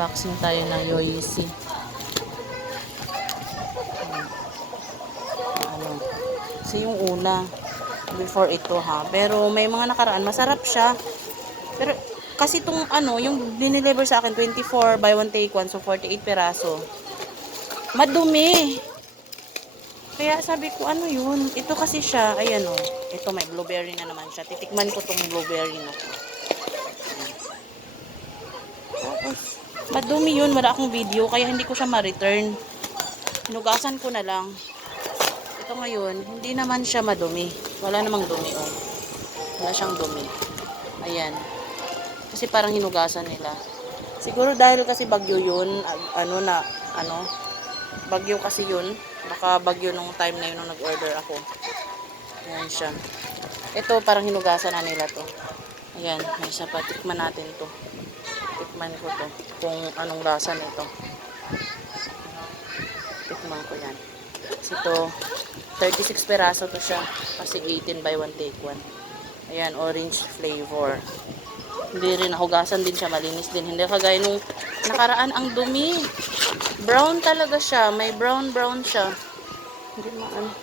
Unboxing tayo ng Yoyisi. Ano? Kasi yung una, before ito ha. Pero may mga nakaraan, masarap siya. Pero kasi itong ano, yung dineliver sa akin, 24 by 1 take 1, so 48 peraso. Madumi. Kaya sabi ko, ano yun? Ito kasi siya, ayan o. Ito may blueberry na naman siya. Titikman ko tong blueberry na. Tapos, madumi yun. Wala akong video, kaya hindi ko siya ma-return. Hinugasan ko na lang. Ito ngayon, hindi naman siya madumi. Wala namang dumi, oh. Wala siyang dumi. Ayan. Kasi parang hinugasan nila. Siguro dahil kasi bagyo yun, ano na, ano, bagyo kasi yun. Baka bagyo nung time na yun nung nag-order ako. Ayan siya. Ito, parang hinugasan na nila to. Ayan, may isa pa. Tikman natin to. Tikman ko to. Kung anong lasa nito. Tikman ko yan. Kasi to, 36 peraso to siya. Kasi 18 by 1 take 1. Ayan, orange flavor. Hindi rin, nahugasan din siya, malinis din. Hindi kagaya nung nakaraan, ang dumi. Brown talaga siya. May brown-brown siya. Hindi maano.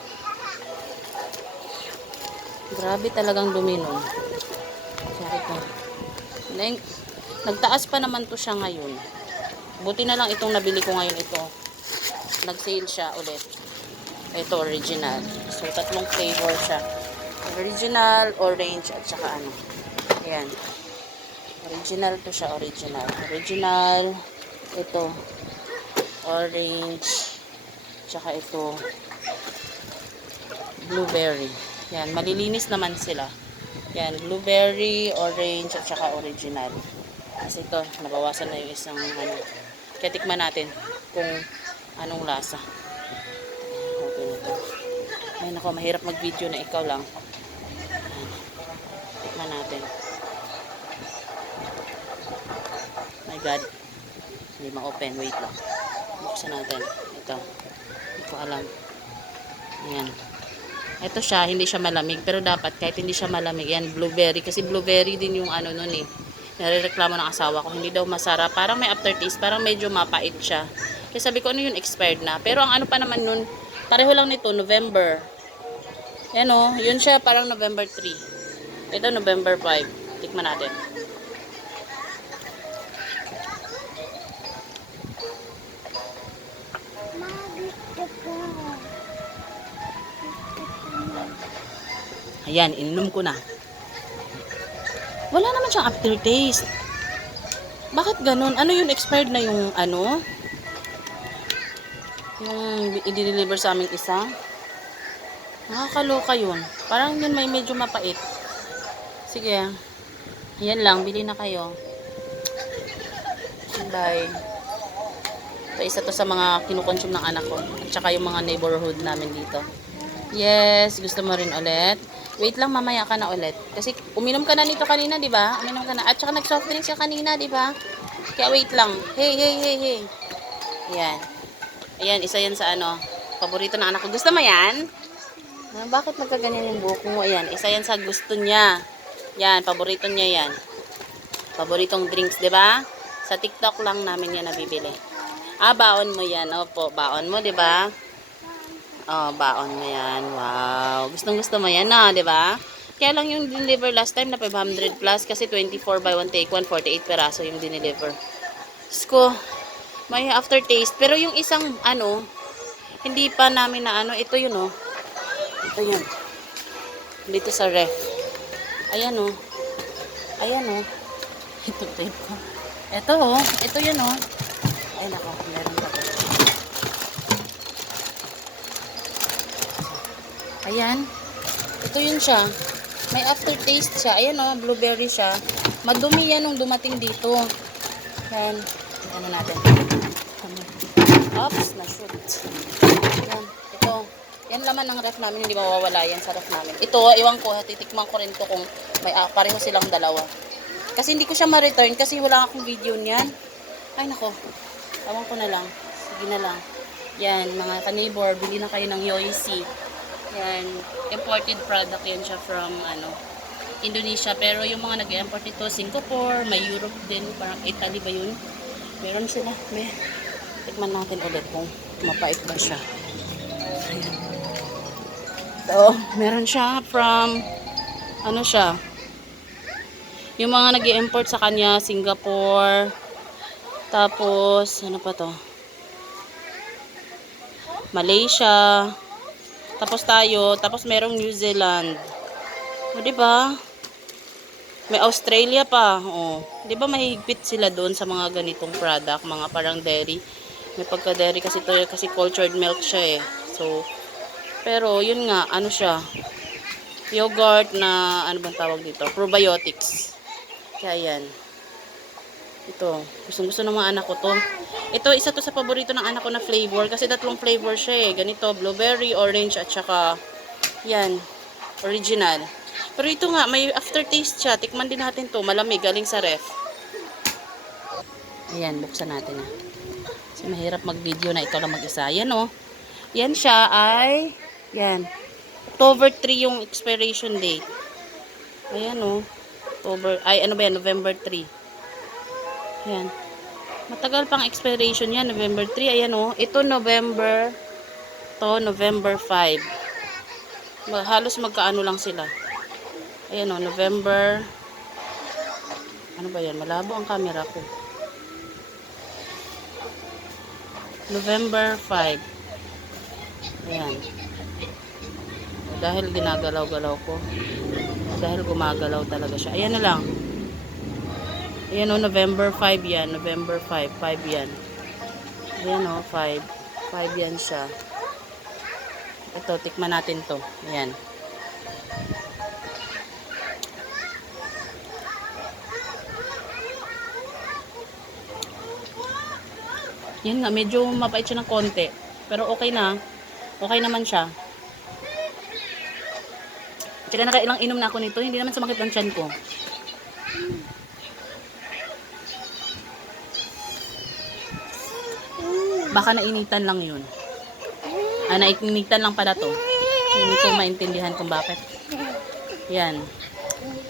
Grabe talagang dumi nun. Kaya ito. Neng- Nagtaas pa naman to siya ngayon. Buti na lang itong nabili ko ngayon ito. Nag-sale siya ulit. Ito, original. So, tatlong flavor siya. Original, orange, at saka ano. Ayan. Original to siya, original. Original, ito, orange, tsaka ito, blueberry. Yan, malilinis naman sila. Yan, blueberry, orange, at saka original. Kasi ito, nabawasan na yung isang ano. Kaya tikman natin kung anong lasa. Okay na to. Ay nako, mahirap mag-video na ikaw lang. Tikman natin. My God. Hindi ma-open. Wait lang. Buksan natin. Ito. Hindi ko alam. Ayan. Ito siya, hindi siya malamig. Pero dapat kahit hindi siya malamig, yan, blueberry. Kasi blueberry din yung ano nun eh. Nare-reklamo ng asawa ko, hindi daw masarap. Parang may aftertaste, parang medyo mapait siya. Kaya sabi ko, ano yun, expired na. Pero ang ano pa naman nun, pareho lang nito, November. Yan o, yun siya parang November 3. Ito, November 5. Tikman natin. Ayan, ininom ko na. Wala naman siyang aftertaste. Bakit ganun? Ano yun, expired na yung ano? Yung i-deliver sa aming isa? Nakakaloka yun. Parang yun may medyo mapait. Sige. Ayan lang, bili na kayo. Bye. Ito isa to sa mga kinukonsume ng anak ko. At saka yung mga neighborhood namin dito. Yes, gusto mo rin ulit. Wait lang, mamaya ka na ulit. Kasi uminom ka na nito kanina, di ba? Uminom ka na. At saka nag-soft drinks ka kanina, di ba? Kaya wait lang. Hey, hey, hey, hey. Ayan. Ayan, isa yan sa ano. Paborito ng anak ko. Gusto mo yan? Ah, bakit nagkaganyan yung buhok mo? Ayan, isa yan sa gusto niya. Yan, paborito niya yan. Paboritong drinks, di ba? Sa TikTok lang namin yan nabibili. Ah, baon mo yan. Opo, baon mo, di ba? Oh, baon mo yan. Wow. Gustong gusto mo yan di ba? Kaya lang yung deliver last time na 500 plus kasi 24 by 1 take 1, 48 peraso yung dineliver. Diyos ko, may aftertaste. Pero yung isang, ano, hindi pa namin na ano, ito yun, oh. Ito yun. Dito sa ref. Ayan, oh. Ayan, oh. Ito, tape ko. Ito, oh. Ito yun, oh. Ay, nako. Meron pa Ayan. Ito yun siya. May aftertaste siya. Ayan oh, blueberry siya. Madumi yan nung dumating dito. Yan. Ano natin. Oops, na-shoot. Yan. Ito. Yan laman ng ref namin. Hindi mawawala yan sa ref namin. Ito, iwan ko. Titikman ko rin to kung may ah, pareho silang dalawa. Kasi hindi ko siya ma-return kasi wala akong video niyan. Ay, nako. Ewan ko na lang. Sige na lang. Yan, mga ka-neighbor, bili na kayo ng Yoysi. Yan, imported product yan siya from ano, Indonesia. Pero yung mga nag-import nito, Singapore, may Europe din, parang Italy ba yun? Meron sila. May, tikman natin ulit kung mapait ba siya. So, meron siya from, ano siya, yung mga nag import sa kanya, Singapore, tapos, ano pa to? Malaysia, tapos tayo, tapos merong New Zealand. O, di ba? May Australia pa. O, di ba mahigpit sila doon sa mga ganitong product, mga parang dairy. May pagka-dairy kasi to, kasi cultured milk siya eh. So, pero yun nga, ano siya? Yogurt na, ano bang tawag dito? Probiotics. Kaya yan. Ito, gustong gusto ng mga anak ko to. Ito, isa to sa paborito ng anak ko na flavor. Kasi tatlong flavor siya eh. Ganito, blueberry, orange, at saka, yan, original. Pero ito nga, may aftertaste siya. Tikman din natin to. Malamig, galing sa ref. Ayan, buksan natin ah. Kasi mahirap mag-video na ikaw lang mag-isa. Yan oh. Yan siya ay, yan. October 3 yung expiration date. Ayan oh. October, ay ano ba yan? November 3. Ayan. Matagal pang expiration yan. November 3. Ayan oh. Ito November. To November 5. Ma- Halos magkaano lang sila. Ayan oh. November. Ano ba yan? Malabo ang camera ko. November 5. Ayan. Dahil ginagalaw-galaw ko. Dahil gumagalaw talaga siya. Ayan na lang. Ayan o, November 5 yan. November 5. 5 yan. Ayan o, 5. 5 yan siya. Ito, tikman natin to. Ayan. Yan nga, medyo mapait siya ng konti. Pero okay na. Okay naman siya. Tsaka nakailang inom na ako nito, hindi naman sumakit ang tiyan ko. Baka nainitan lang yun. Ah, nainitan lang pala to. Hindi ko maintindihan kung bakit. Yan.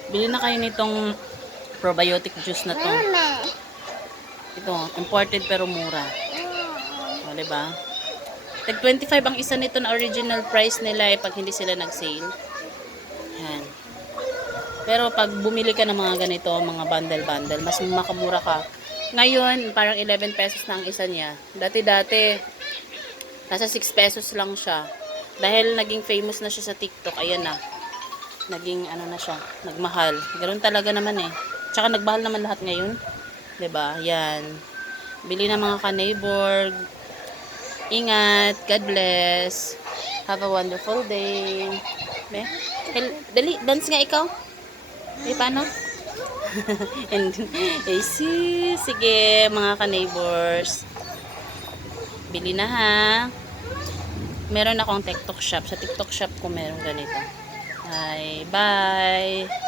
Bili na kayo nitong probiotic juice na to. Ito, imported pero mura. O, diba? Tag 25 ang isa nito na original price nila eh pag hindi sila nag-sale. Yan. Pero pag bumili ka ng mga ganito, mga bundle-bundle, mas makamura ka. Ngayon, parang 11 pesos na ang isa niya. Dati-dati, nasa 6 pesos lang siya. Dahil naging famous na siya sa TikTok, ayan na. Naging ano na siya, nagmahal. Ganun talaga naman eh. Tsaka nagmahal naman lahat ngayon. ba? Yan. Bili na mga ka-neighbor. Ingat. God bless. Have a wonderful day. Hel- Dali, dance nga ikaw. Eh, paano? And, eh, si, sige, mga ka-neighbors. Bili na ha. Meron akong TikTok shop. Sa TikTok shop ko meron ganito. Hi, bye.